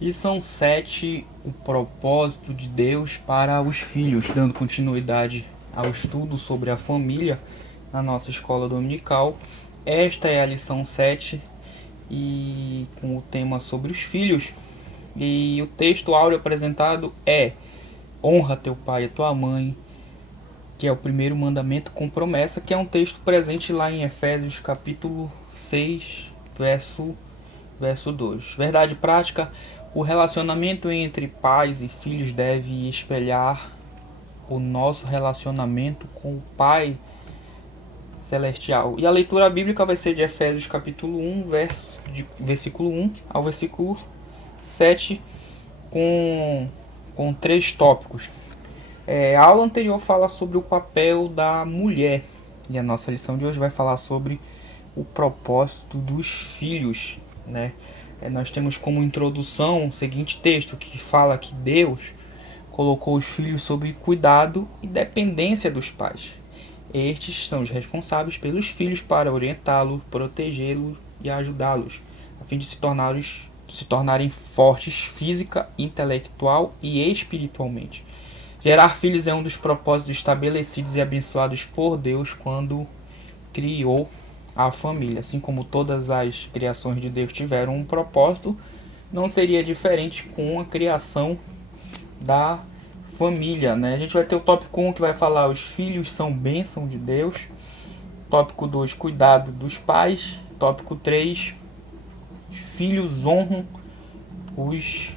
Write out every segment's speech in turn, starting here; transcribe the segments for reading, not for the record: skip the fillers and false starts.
Lição 7: o propósito de Deus para os filhos, dando continuidade ao estudo sobre a família na nossa escola dominical. Esta é a lição 7 e com o tema sobre os filhos. E o texto áureo apresentado é: honra teu pai e tua mãe, que é o primeiro mandamento com promessa, que é um texto presente lá em Efésios capítulo 6, verso 2. Verdade prática: o relacionamento entre pais e filhos deve espelhar o nosso relacionamento com o Pai Celestial. E a leitura bíblica vai ser de Efésios capítulo 1, versículo 1 ao versículo 7, com três tópicos. A aula anterior fala sobre o papel da mulher, e a nossa lição de hoje vai falar sobre o propósito dos filhos, né? Nós temos como introdução o seguinte texto, que fala que Deus colocou os filhos sob cuidado e dependência dos pais. Estes são os responsáveis pelos filhos para orientá-los, protegê-los e ajudá-los, a fim de se tornarem fortes física, intelectual e espiritualmente. Gerar filhos é um dos propósitos estabelecidos e abençoados por Deus quando criou a família. Assim como todas as criações de Deus tiveram um propósito, não seria diferente com a criação da família, né? A gente vai ter o tópico 1 que vai falar: os filhos são bênção de Deus. Tópico 2, cuidado dos pais. Tópico 3, os filhos honram os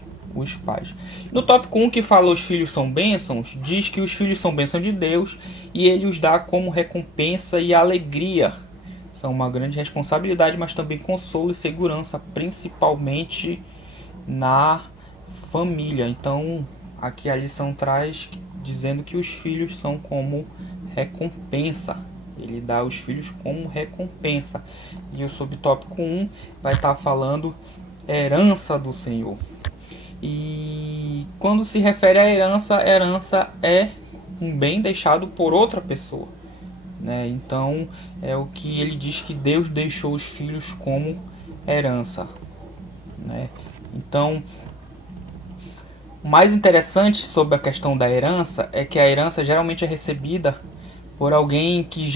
pais. No tópico 1, que fala os filhos são bênçãos, diz que os filhos são bênção de Deus e ele os dá como recompensa e alegria. São uma grande responsabilidade, mas também consolo e segurança, principalmente na família. Então, aqui a lição traz dizendo que os filhos são como recompensa. Ele dá os filhos como recompensa. E o subtópico 1 vai estar falando herança do Senhor. E quando se refere à herança, herança é um bem deixado por outra pessoa, né? Então é o que ele diz, que Deus deixou os filhos como herança, né? Então, o mais interessante sobre a questão da herança é que a herança geralmente é recebida por alguém que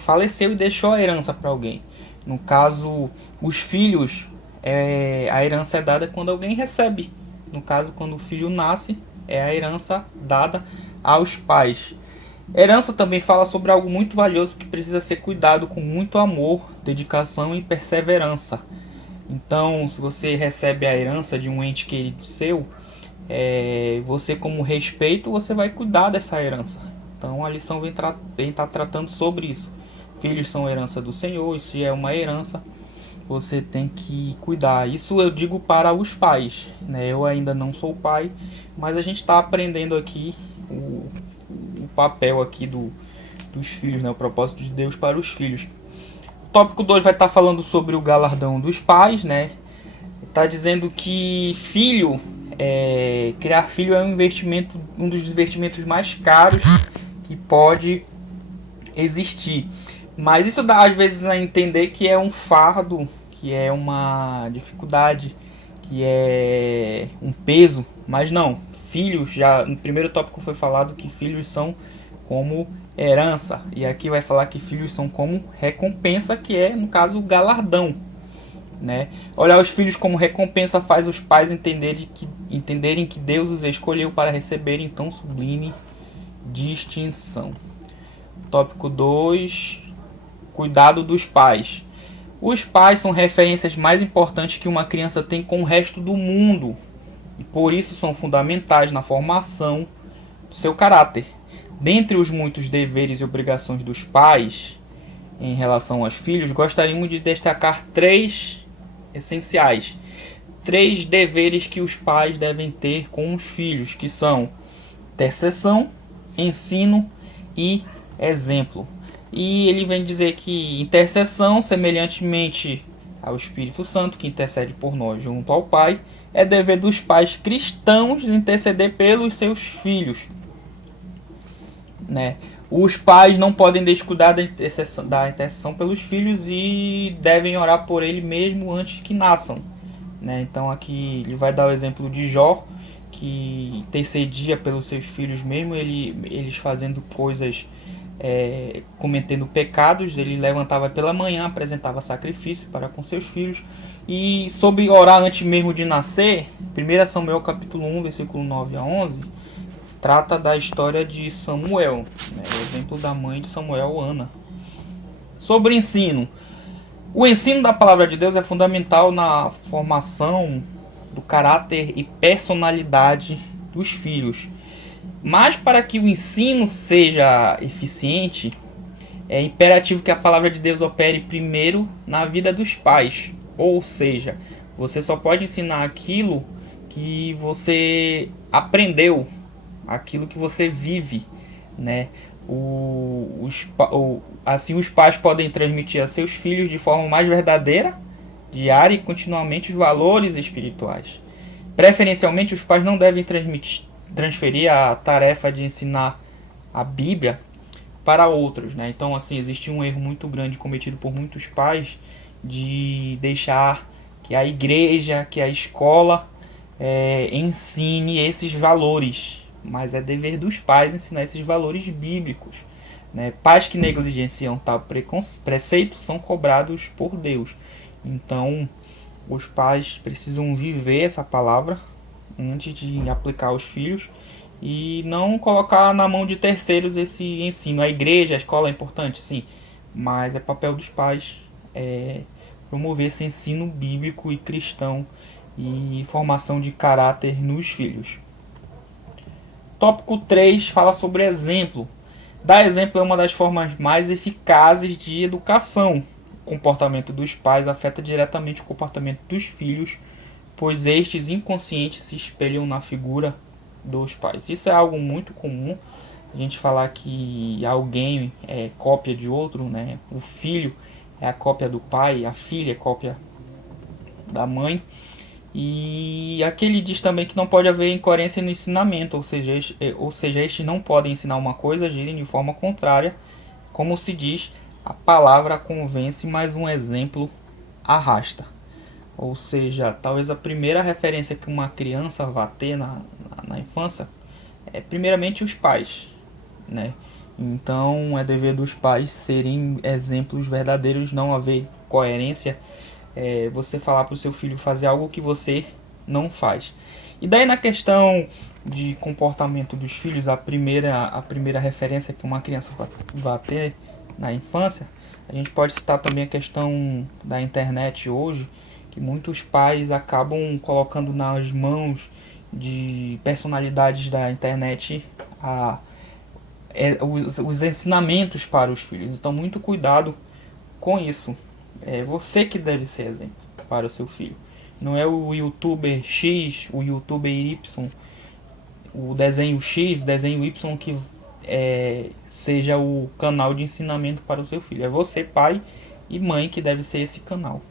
faleceu e deixou a herança para alguém. No caso, os filhos, a herança é dada quando alguém recebe. No caso, quando o filho nasce, é a herança dada aos pais. Herança também fala sobre algo muito valioso que precisa ser cuidado com muito amor, dedicação e perseverança. Então, se você recebe a herança de um ente querido seu, você, como respeito, você vai cuidar dessa herança. Então, a lição vem estar tratando sobre isso. Filhos são herança do Senhor, e se é uma herança, você tem que cuidar. Isso eu digo para os pais, né? Eu ainda não sou pai, mas a gente está aprendendo aqui o papel aqui dos filhos, né? O propósito de Deus para os filhos. O tópico 2 vai estar falando sobre o galardão dos pais, né? Está dizendo que criar filho é um dos investimentos mais caros que pode existir. Mas isso dá às vezes a entender que é um fardo, que é uma dificuldade, que é um peso. Mas não, filhos, já no primeiro tópico foi falado que filhos são como herança. E aqui vai falar que filhos são como recompensa, que é, no caso, o galardão, né? Olhar os filhos como recompensa faz os pais entenderem que Deus os escolheu para receberem tão sublime distinção. Tópico 2, cuidado dos pais. Os pais são referências mais importantes que uma criança tem com o resto do mundo, e por isso são fundamentais na formação do seu caráter. Dentre os muitos deveres e obrigações dos pais em relação aos filhos, gostaríamos de destacar três essenciais. Três deveres que os pais devem ter com os filhos, que são intercessão, ensino e exemplo. E ele vem dizer que intercessão, semelhantemente ao Espírito Santo, que intercede por nós junto ao Pai, é dever dos pais cristãos interceder pelos seus filhos, né? Os pais não podem descuidar da intercessão pelos filhos e devem orar por ele mesmo antes que nasçam. né? Então aqui ele vai dar o exemplo de Jó, que intercedia pelos seus filhos, mesmo eles fazendo coisas, cometendo pecados. Ele levantava pela manhã, apresentava sacrifício para com seus filhos, e soube orar antes mesmo de nascer. 1 Samuel capítulo 1, versículo 9 a 11, trata da história de Samuel, né? O exemplo da mãe de Samuel, Ana. Sobre ensino. O ensino da palavra de Deus é fundamental na formação do caráter e personalidade dos filhos. Mas para que o ensino seja eficiente, é imperativo que a palavra de Deus opere primeiro na vida dos pais. Ou seja, você só pode ensinar aquilo que você aprendeu, aquilo que você vive, né? Assim os pais podem transmitir a seus filhos de forma mais verdadeira, diária e continuamente os valores espirituais. Preferencialmente, os pais não devem transferir a tarefa de ensinar a Bíblia para outros, né? Então, assim, existe um erro muito grande cometido por muitos pais de deixar que a igreja, que a escola ensine esses valores, mas é dever dos pais ensinar esses valores bíblicos, né? Pais que negligenciam tal preceito são cobrados por Deus. Então, os pais precisam viver essa palavra antes de aplicar aos filhos e não colocar na mão de terceiros esse ensino. A igreja, a escola é importante, sim, mas é papel dos pais promover esse ensino bíblico e cristão e formação de caráter nos filhos. Tópico 3 fala sobre exemplo. Dar exemplo é uma das formas mais eficazes de educação. O comportamento dos pais afeta diretamente o comportamento dos filhos, pois estes inconscientes se espelham na figura dos pais. Isso é algo muito comum, a gente falar que alguém é cópia de outro, né? O filho é a cópia do pai, a filha é cópia da mãe. E aqui ele diz também que não pode haver incoerência no ensinamento, ou seja, estes não podem ensinar uma coisa, agirem de forma contrária. Como se diz, a palavra convence, mas um exemplo arrasta. Ou seja, talvez a primeira referência que uma criança vá ter na infância é primeiramente os pais, né? Então é dever dos pais serem exemplos verdadeiros, não haver coerência. Você falar para o seu filho fazer algo que você não faz. E daí na questão de comportamento dos filhos, a primeira referência que uma criança vai ter na infância, a gente pode citar também a questão da internet hoje, que muitos pais acabam colocando nas mãos de personalidades da internet os ensinamentos para os filhos. Então muito cuidado com isso. É você que deve ser exemplo para o seu filho. Não é o youtuber X, o youtuber Y, o desenho X, o desenho Y que seja o canal de ensinamento para o seu filho. É você, pai e mãe, que deve ser esse canal.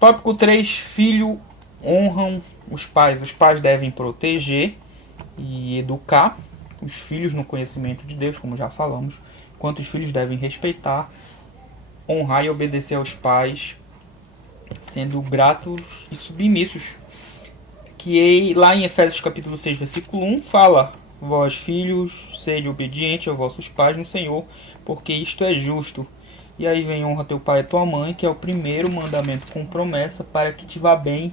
Tópico 3. Filho honram os pais. Os pais devem proteger e educar os filhos no conhecimento de Deus, como já falamos, enquanto os filhos devem respeitar, honrar e obedecer aos pais, sendo gratos e submissos. Que lá em Efésios capítulo 6, versículo 1, fala: vós filhos, sede obediente aos vossos pais no Senhor, porque isto é justo. E aí vem: honra teu pai e tua mãe, que é o primeiro mandamento com promessa, para que te vá bem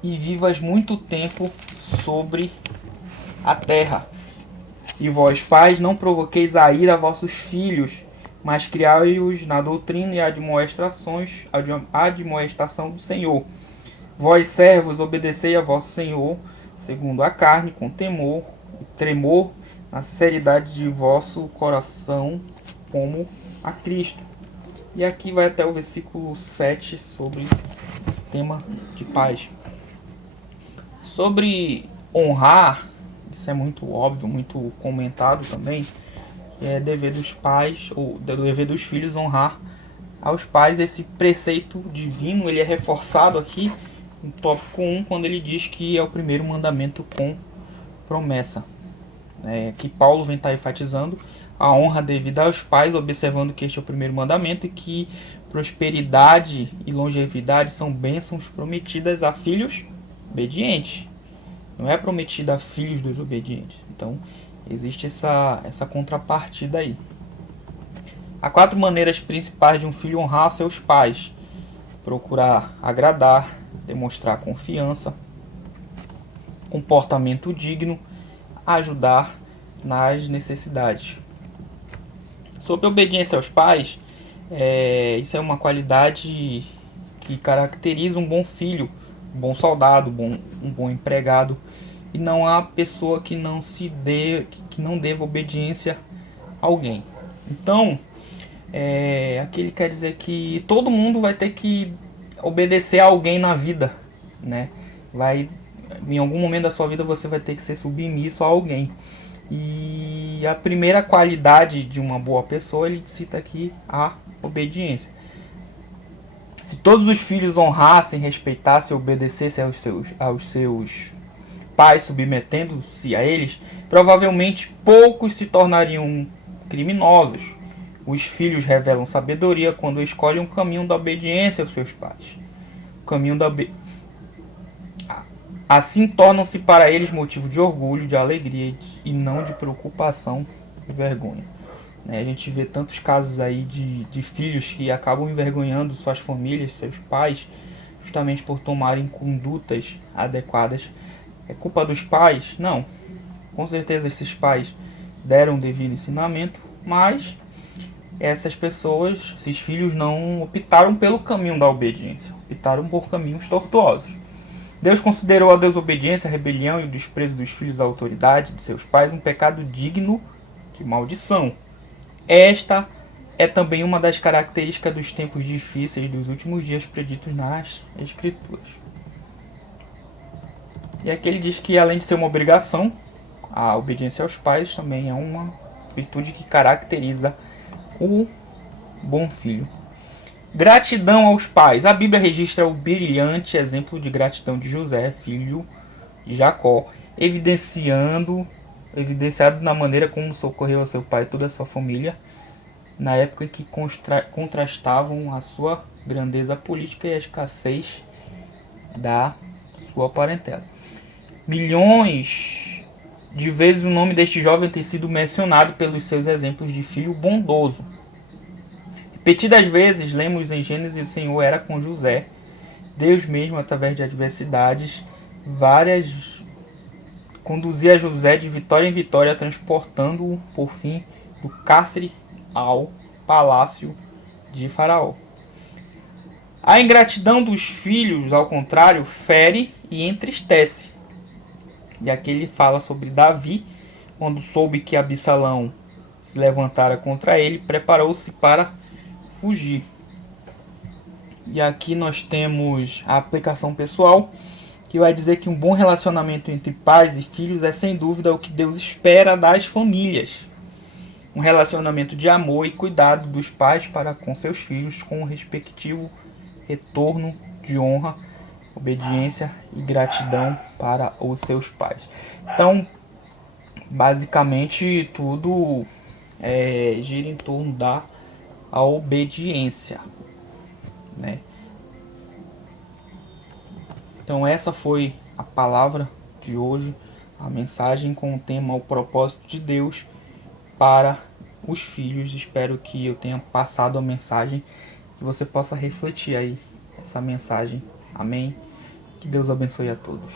e vivas muito tempo sobre a terra. E vós, pais, não provoqueis a ira a vossos filhos, mas criai-os na doutrina e admoestação do Senhor. Vós, servos, obedecei a vosso Senhor, segundo a carne, com temor e tremor, na sinceridade de vosso coração, como a Cristo. E aqui vai até o versículo 7 sobre esse tema de paz. Sobre honrar, isso é muito óbvio, muito comentado também. É dever dos pais, ou dever dos filhos, honrar aos pais. Esse preceito divino, ele é reforçado aqui no tópico 1, quando ele diz que é o primeiro mandamento com promessa. Que Paulo vem estar enfatizando a honra devida aos pais, observando que este é o primeiro mandamento e que prosperidade e longevidade são bênçãos prometidas a filhos obedientes. Não é prometida a filhos desobedientes. Então, existe essa contrapartida aí. Há 4 maneiras principais de um filho honrar seus pais: procurar agradar, demonstrar confiança, comportamento digno, ajudar nas necessidades. Sobre a obediência aos pais, isso é uma qualidade que caracteriza um bom filho, um bom soldado, um bom empregado, e não há pessoa que não deva obediência a alguém. Então, aqui ele quer dizer que todo mundo vai ter que obedecer a alguém na vida, né? Em algum momento da sua vida você vai ter que ser submisso a alguém. E a primeira qualidade de uma boa pessoa, ele cita aqui a obediência. Se todos os filhos honrassem, respeitassem, obedecessem aos seus pais, submetendo-se a eles, provavelmente poucos se tornariam criminosos. Os filhos revelam sabedoria quando escolhem um caminho da obediência aos seus pais. O caminho da Assim tornam-se para eles motivo de orgulho, de alegria e não de preocupação e vergonha. A gente vê tantos casos aí de filhos que acabam envergonhando suas famílias, seus pais, justamente por tomarem condutas adequadas. É culpa dos pais? Não. Com certeza esses pais deram o devido ensinamento, mas essas pessoas, esses filhos, não optaram pelo caminho da obediência, optaram por caminhos tortuosos. Deus considerou a desobediência, a rebelião e o desprezo dos filhos à autoridade de seus pais um pecado digno de maldição. Esta é também uma das características dos tempos difíceis dos últimos dias preditos nas Escrituras. E aqui ele diz que, além de ser uma obrigação, a obediência aos pais também é uma virtude que caracteriza o bom filho. Gratidão aos pais. A Bíblia registra o brilhante exemplo de gratidão de José, filho de Jacó, evidenciado na maneira como socorreu a seu pai e toda a sua família, na época em que contrastavam a sua grandeza política e a escassez da sua parentela. Milhões de vezes o nome deste jovem tem sido mencionado pelos seus exemplos de filho bondoso. Repetidas vezes lemos em Gênesis: o Senhor era com José. Deus mesmo, através de adversidades conduzia José de vitória em vitória, transportando-o, por fim, do cárcere ao palácio de Faraó. A ingratidão dos filhos, ao contrário, fere e entristece. E aqui ele fala sobre Davi, quando soube que Absalão se levantara contra ele, preparou-se para fugir. E aqui nós temos a aplicação pessoal, que vai dizer que um bom relacionamento entre pais e filhos é sem dúvida o que Deus espera das famílias. Um relacionamento de amor e cuidado dos pais para com seus filhos, com o respectivo retorno de honra, obediência e gratidão para os seus pais. Então, basicamente, tudo gira em torno da obediência, né? Então essa foi a palavra de hoje, a mensagem com o tema: o propósito de Deus para os filhos. Espero que eu tenha passado a mensagem, que você possa refletir aí essa mensagem. Amém? Que Deus abençoe a todos.